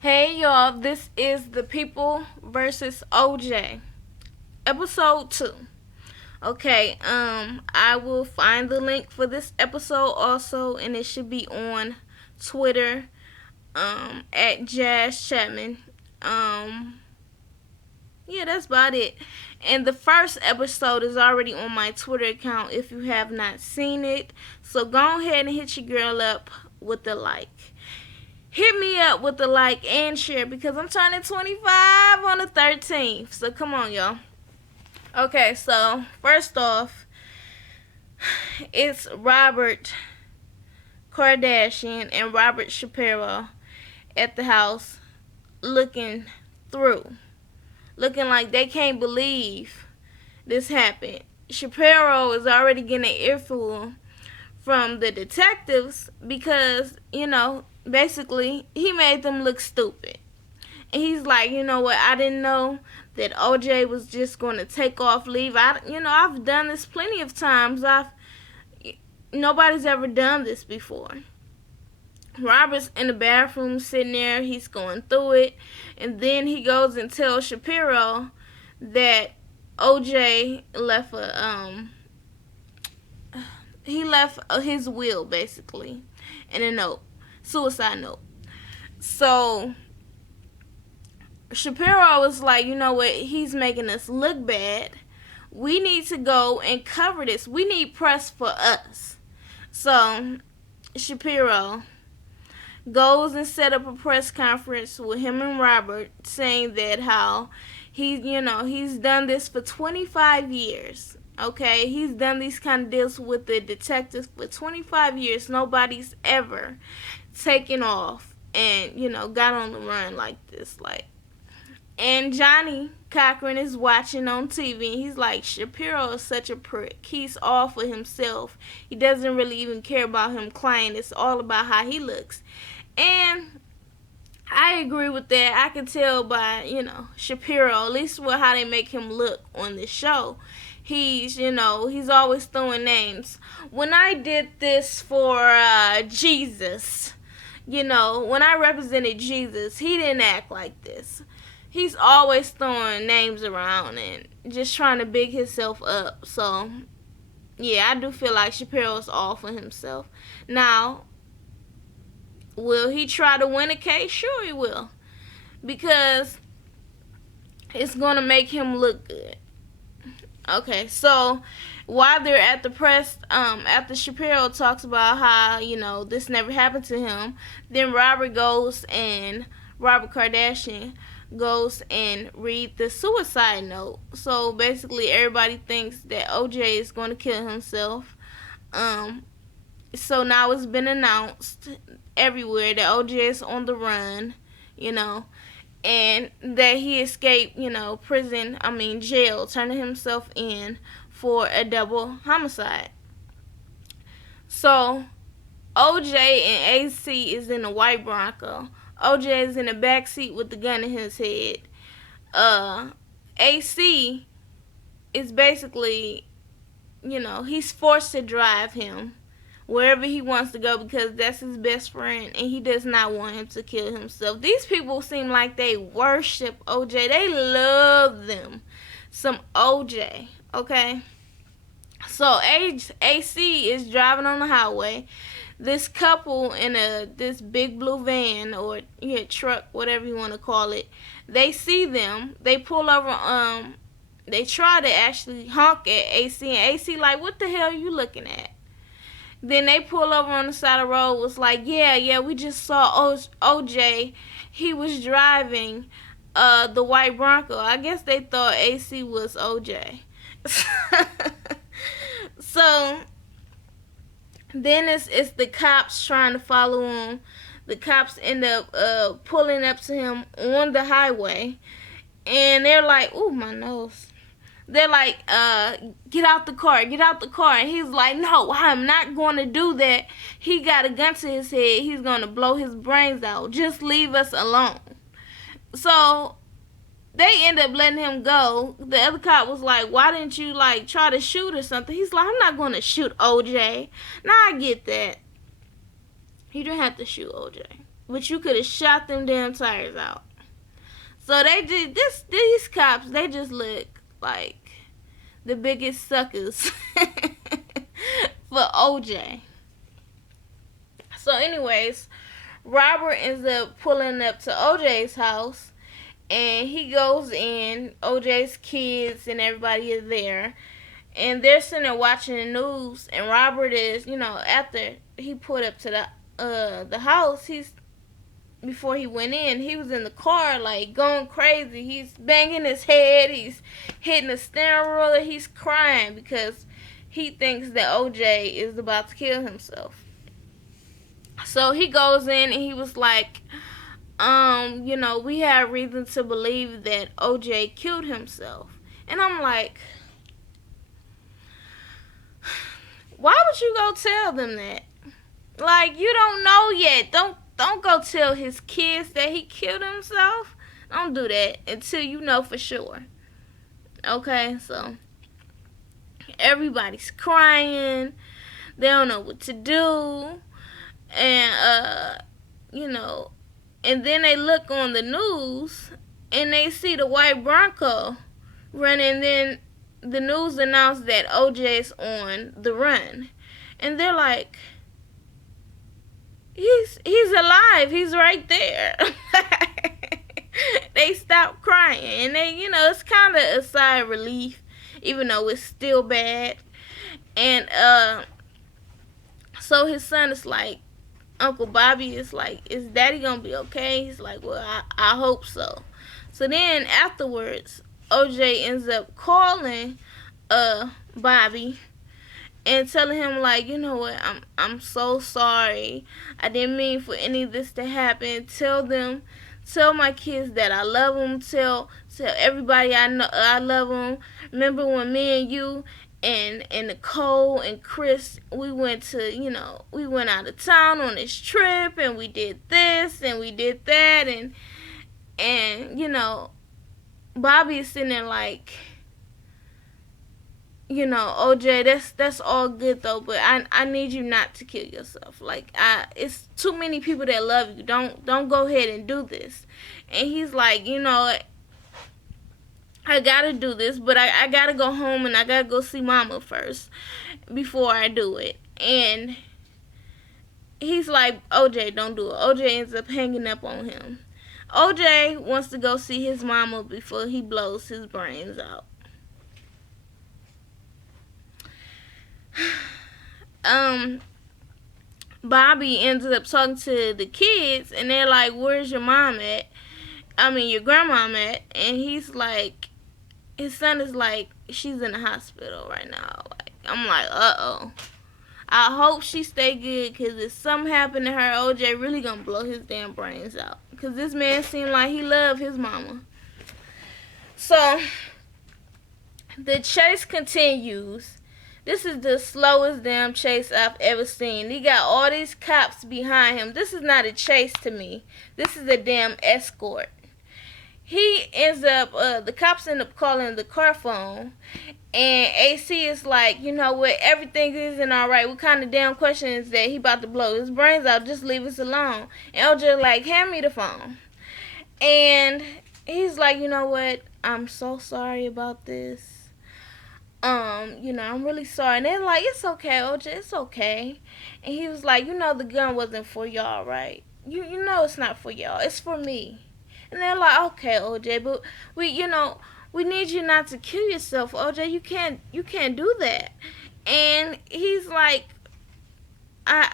Hey y'all, this is The People versus OJ, episode 2. Okay, I will find the link for this episode also, and it should be on Twitter, at Jazz Chapman. Um, yeah, that's about it. And the first episode is already on my Twitter account if you have not seen it. So go ahead and hit your girl up with the like. Hit me up with the like and share because I'm turning 25 on the 13th. So come on, y'all. Okay, so first off, it's Robert Kardashian and Robert Shapiro at the house looking through. Looking like they can't believe this happened. Shapiro is already getting an earful from the detectives because, basically he made them look stupid. And he's like, you know what, I didn't know that OJ was just going to take off leave. I've done this plenty of times. Nobody's ever done this before. Robert's in the bathroom sitting there, he's going through it, and then he goes and tells Shapiro that OJ left his will basically in a note, suicide note. So Shapiro was like, you know what, he's making us look bad. We need to go and cover this. We need press for us. So Shapiro goes and set up a press conference with him and Robert saying that how he's done this for 25 years. Okay, he's done these kind of deals with the detectives for 25 years. Nobody's ever taken off and, got on the run like this. And Johnny Cochran is watching on TV and he's like, Shapiro is such a prick. He's all for himself. He doesn't really even care about him client. It's all about how he looks. And I agree with that. I can tell by, Shapiro, at least with how they make him look on this show. He's always throwing names. When I did this for Jesus, when I represented Jesus, he didn't act like this. He's always throwing names around and just trying to big himself up. So, yeah, I do feel like Shapiro's all for himself. Now, will he try to win a case? Sure he will. Because it's going to make him look good. Okay, so while they're at the press, after Shapiro talks about how, this never happened to him, then Robert Kardashian goes and read the suicide note. So basically everybody thinks that OJ is going to kill himself. So now it's been announced everywhere that OJ is on the run, and that he escaped, jail, turning himself in for a double homicide. So OJ and AC is in a white Bronco. OJ is in the back seat with the gun in his head. AC is basically, he's forced to drive him wherever he wants to go because that's his best friend and he does not want him to kill himself. These people seem like they worship OJ. They love them some OJ, okay? So AC is driving on the highway. This couple in this big blue van or truck, whatever you want to call it, they see them. They pull over. They try to actually honk at AC, and AC like, what the hell are you looking at? Then they pull over on the side of the road. Was like, yeah, we just saw OJ. He was driving the white Bronco. I guess they thought AC was OJ. So then it's the cops trying to follow him. The cops end up pulling up to him on the highway, and they're like, "Ooh, my nose." They're like, get out the car. And he's like, no, I'm not going to do that. He got a gun to his head. He's going to blow his brains out. Just leave us alone. So they end up letting him go. The other cop was like, why didn't you, try to shoot or something? He's like, I'm not going to shoot OJ. Now I get that. You don't have to shoot OJ. but you could have shot them damn tires out. So they did this. These cops, they just look like the biggest suckers for OJ. So, anyways, Robert ends up pulling up to OJ's house, and he goes in. OJ's kids and everybody is there, and they're sitting there watching the news. And Robert is, after he pulled up to the house, before he went in, he was in the car like going crazy. He's banging his head, he's hitting the steering wheel, he's crying because he thinks that OJ is about to kill himself. So he goes in and he was like, we have reason to believe that OJ killed himself. And I'm like, why would you go tell them that? Like, you don't know yet. Don't go tell his kids that he killed himself. Don't do that until you know for sure. Okay, so everybody's crying. They don't know what to do. And and then they look on the news and they see the white Bronco running. Then the news announced that OJ's on the run. And they're like, he's alive. He's right there. They stopped crying. And they, it's kind of a sigh of relief, even though it's still bad. And so his son is like, Uncle Bobby is like, is Daddy gonna be okay? He's like, well, I hope so. So then afterwards, OJ ends up calling Bobby and telling him, like, you know what, I'm so sorry. I didn't mean for any of this to happen. Tell my kids that I love them. Tell everybody I know I love them. Remember when me and you and Nicole and Chris, we went out of town on this trip, and we did this and we did that, and Bobby is sitting there like, OJ, that's all good though, but I need you not to kill yourself. Like, it's too many people that love you. Don't go ahead and do this. And he's like, I gotta do this, but I gotta go home and I gotta go see Mama first before I do it. And he's like, OJ, don't do it. OJ ends up hanging up on him. OJ wants to go see his mama before he blows his brains out. Bobby ends up talking to the kids, and they're like, where's your mom at? Your grandmom at? And he's like, his son is like, she's in the hospital right now. Like, I'm like, uh-oh. I hope she stay good, because if something happened to her, OJ really gonna blow his damn brains out. Because this man seemed like he loved his mama. So, the chase continues. This is the slowest damn chase I've ever seen. He got all these cops behind him. This is not a chase to me. This is a damn escort. He ends up, the cops end up calling the car phone. And AC is like, you know what, everything isn't alright. What kind of damn question is that? He about to blow his brains out. Just leave us alone. And OJ like, hand me the phone. And he's like, you know what, I'm so sorry about this. I'm really sorry. And they're like, it's okay, OJ, it's okay. And he was like, the gun wasn't for y'all, right? You know it's not for y'all. It's for me. And they're like, okay, OJ, but we need you not to kill yourself, OJ. You can't do that. And he's like, I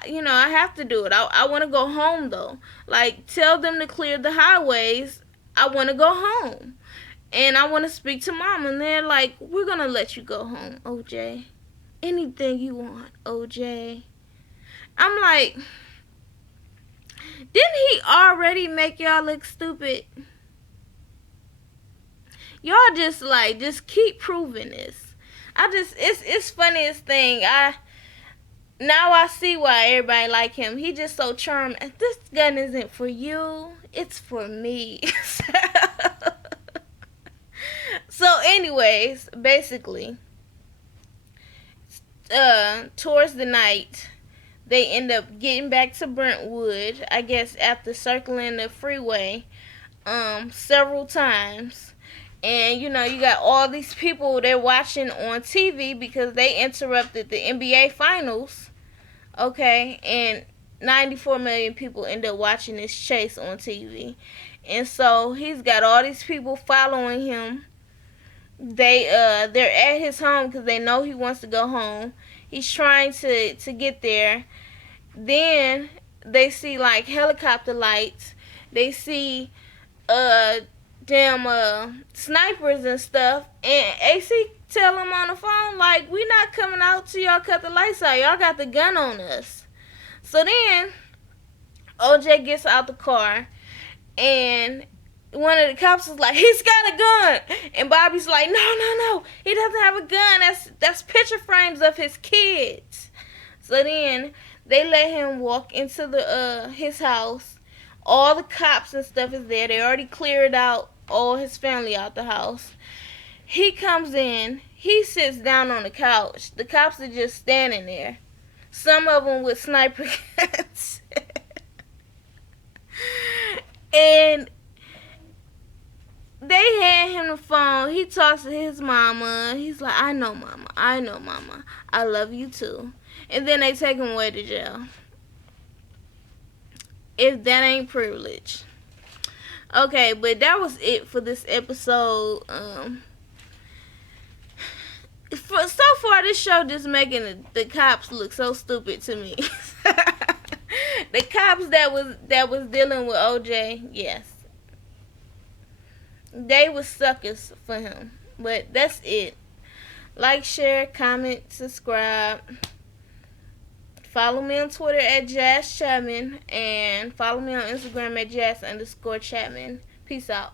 have to do it. I want to go home though. Like, tell them to clear the highways. I want to go home. And I want to speak to Mom. And they're like, we're going to let you go home, OJ. Anything you want, OJ. I'm like, didn't he already make y'all look stupid? Y'all just keep proving this. It's funniest thing. Now I see why everybody like him. He just so charming. This gun isn't for you. It's for me. So anyways, basically, towards the night, They end up getting back to Brentwood, I guess, after circling the freeway several times. And you got all these people they're watching on TV because they interrupted the NBA finals. Okay, and 94 million people end up watching this chase on TV. And so he's got all these people following him. They're at his home because they know he wants to go home. He's trying to get there. Then they see like helicopter lights. They see uh damn snipers and stuff. And AC tell him on the phone like, we not coming out till y'all cut the lights out. Y'all got the gun on us. So then OJ gets out the car and one of the cops is like, he's got a gun. And Bobby's like, no, he doesn't have a gun. That's picture frames of his kids. So then they let him walk into the his house. All the cops and stuff is there. They already cleared out all his family out the house. He comes in. He sits down on the couch. The cops are just standing there. Some of them with sniper guns. And they hand him the phone. He talks to his mama. He's like, I know, mama. I love you too. And then they take him away to jail. If that ain't privilege. Okay, but that was it for this episode. So far, this show just making the cops look so stupid to me. The cops that was dealing with OJ, yes, they was suckers for him. But that's it. Like, share, comment, subscribe. Follow me on Twitter at Jazz Chapman and follow me on Instagram at Jazz_Chapman. Peace out.